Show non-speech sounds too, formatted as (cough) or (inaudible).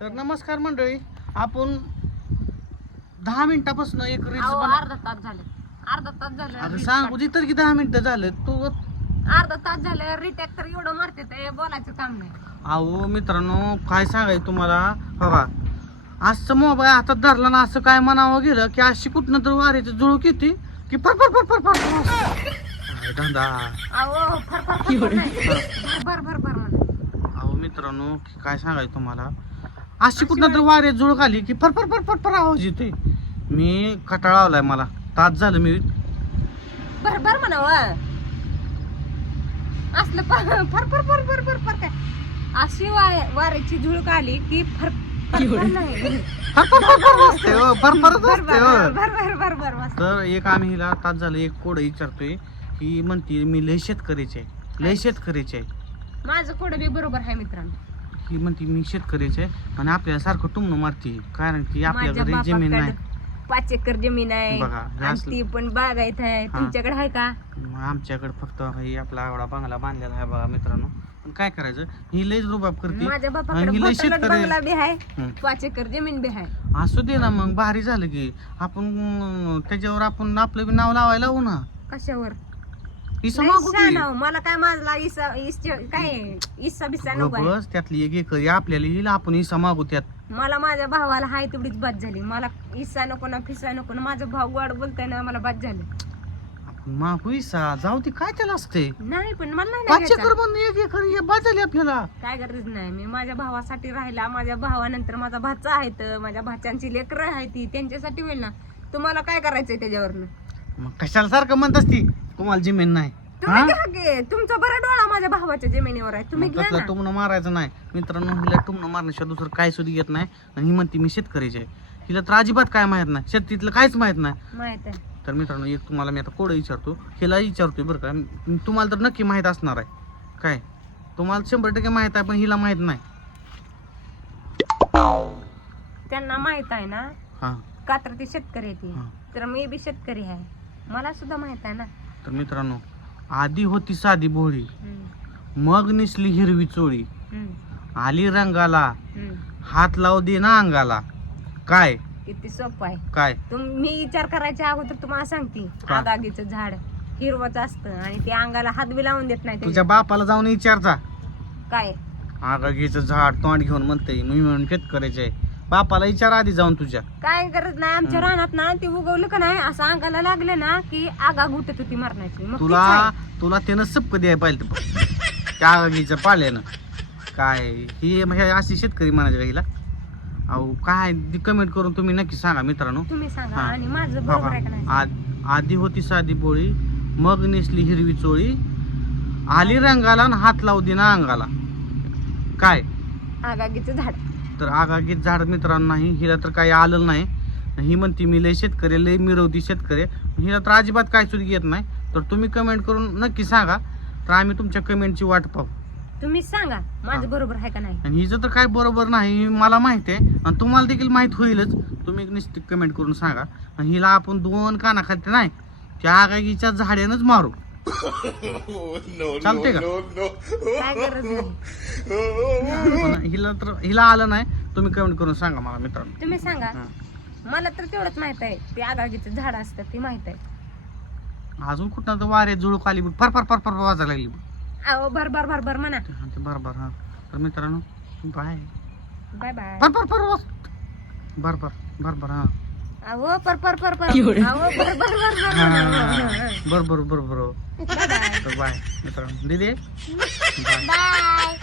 तर नमस्कार मंडळी आपण दहा मिनिटापासून एक रील्स अहो, अर्धा तास झाले. अर्धा तास झालं अगं सांगू दे तर की दहा मिनिटं झालं तू. अर्धा तास झालं रिटॅक तर एवढं मारते ते बोलायचं काम नाही. अहो मित्रांनो काय सांगायचं तुम्हाला? बघा असं मोबाईल हातात धरला ना असं काय म्हणावं गेलं की अशी कुठनं तर वाऱ्याची जुळूक येते की फर फर फर फर फर काय धंदा. अहो फर फर फर फर नाही. भर भर भर म्हणा अहो मित्रांनो काय सांगायचं तुम्हाला? अशी कुठनं तर वाऱ्यात जुळूक आली की फर फर फर आवाज येते मी कटाळा आलाय मला तास झालं मी भर भर म्हणा व. असलं प- फर फर फर फर फर फर काय अशी वाऱ्याची झुळूक आली की फर फर फर नाही हो भर हो भर भर भर भर. तर एक आम्ही हिला तास झालं एक कोड विचारतोय की म्हणते मी लय शेतकरीचे आहे लय शेतकरीचे आहे माझं कोड बी बरोबर आहे मित्रांनो ही म्हणते मी शेतकरीचे आहे आणि आपल्याला सारखं टुमणं मारते कारण की आपल्या माझ्या घरी जमीन नाही. बापाकडे पाच एकर जमीन आहे बघा, हे आणि असलं. ती पण बागायत आहे. हा. तुमच्याकडे आहे का? आमच्याकडे फक्त हे आपला आवडा बांगला बांधलेला आहे बघा मित्रांनो. पण काय करायचं? ही लयच रुबाब करते. माझ्या बापाकडे ही शेतकरी बंगला बी आहे. हं. पाच एकर जमीन बी आहे. असू दे ना मग भारी झालं की. आपण अं, त्याच्यावर आपण आपलं बी नाव लावायला लावू ना. कशावर? मागू की. मला काय माझला इसा इस- काय इस्सा बिस्सा नको आहे. बस त्यातली एक एक आपल्याला येईल आपण हिस्सा मागू त्यात. मला माझ्या भावाला हाय तेवढीच बाद झाली. मला इस्सा नको ना फिस्सा नको ना माझा भाऊ गोड बोलताय ना मला बाद झाली. आपण मागू हिस्सा जाऊ दे काय त्याला असते नाही पण मला नाही ना घ्यायचा. म्हणून एक एकर हे बाद झाली आपल्याला. काय गरज नाही. मी माझ्या भावासाठी राहिला माझ्या भावानंतर माझा भाचा आहे तर माझ्या भाच्यांची लेकरं आहे ती त्यांच्यासाठी होईल ना. तुम्हाला काय करायचंय त्याच्यावरनं? मग कशाला सारखं म्हणत असती? तुम्हाला जमीन नाही. तुम्ही? घ्या की. तुमचा बरा डोळा माझ्या भावाच्या जमिनीवर आहे. तुम्ही मग घ्या ना. टुमणं मारायचं नाही. मित्रांनो हिला टुमणं मारण्याशिवाय दुसरं काय सुद्धा येत नाही. आणि ही म्हणते मी शेतकरीची आहे. हिला तर अजिबात काय माहीत नाही. शेतीतलं काहीच माहीत नाही. माहीत आहे. तर मित्रांनो एक तुम्हाला मी आता कोड विचारतो. हिला विचारतोय बरं का म- तुम्हाला तर नक्की माहीत असणार आहे. काय? तुम्हाला शंभर टक्के माहीत आहे पण हिला माहीत नाही. त्यांना माहीत आहे ना हां. का तर ते शेतकरी आहे ती. हां. तर मी बी शेतकरी आहे. मला सुद्धा माहीत आहे ना. तर मित्रांनो आधी होती साधी भोळी हम्म, मग निसली हिरवी चोळी. हम्म, आली रंगाला हम्म. हात लाव दे ना अंगाला. काय? किती सोपं आहे. काय? तुम मी विचार करायच्या अगोदर तुम्हाला सांगते. का? झाड हिरवच असतं आणि ते अंगाला हात बी लावून देत नाही तुझ्या. बापाला जाऊन विचारचा काय? आगागीचं झाड तोंड घेऊन म्हणते मी म्हणून शेतकऱ्याचे. आहे बापाला विचार आधी जाऊन तुझ्या. काय गरज नाही आमच्या रानात ना ते उगवलं का नाही असं अंगाला लागलं ना की आगाग उठत होती मरणाची. मग तुला. तुला त्यानं सपक द्यायला पाहिजे होतं. त्या आगागीच्या पाल्यानं. काय ही म्हणजे अशी शेतकरी म्हणायची का हिला? अहो काय कमेंट करून तुम्ही नक्की सांगा मित्रांनो. तुम्ही सांगा हा. आणि माझं बरोबर आहे का नाही? आद- आधी होती साधी बोळी मग नेसली हिरवी चोळी. आली रंगाला आणि हात लावू दे ना अंगाला. काय? आगागीचं झाड. तर आगागीत झाड मित्रांनो नाही हिला तर काही आलं नाही. ही म्हणती मी लय शेतकरी लय मिरवती शेतकरी हिला तर अजिबात काय सुद्धा येत नाही. तर तुम्ही कमेंट करून नक्की सांगा. तर आम्ही तुमच्या कमेंटची वाट पाहू. तुम्ही सांगा माझं हा. बरोबर आहे का नाही? आणि हिचं तर काय बरोबर नाही हे मला माहिती आहे. आणि तुम्हाला देखील माहीत होईलच. तुम्ही निश्चित कमेंट करून सांगा. आणि हिला आपण दोन कानाखाली नाही त्या आगागीच्या झाड्यानंच मारू. (laughs) चालते का? काय गरज नाही पण हिला तर हिला आलं नाही. तुम्ही कमेंट करून सांगा मला मित्रांनो. तुम्ही सांगा. हा. मला तर तेवढंच माहीत आहे. ते आगागीचं झाड असतं ते माहीत आहे. अजून कुठं तर वारे जुळूक आली बघ. फर फर फर फर वाजायला लागली बघ. अहो भर भर भर भर म्हणा. हा, ते बरोबर हा. तर मित्रांनो बाय बाय बाय फर फर फर वाज बरोबर बरोबर हा. अहो पर पर पर पर. अहो बर बर बर बर बर. बरोबर बरोबर बरोबर बाय तर बाय मित्रांनो. दिदी? बाय.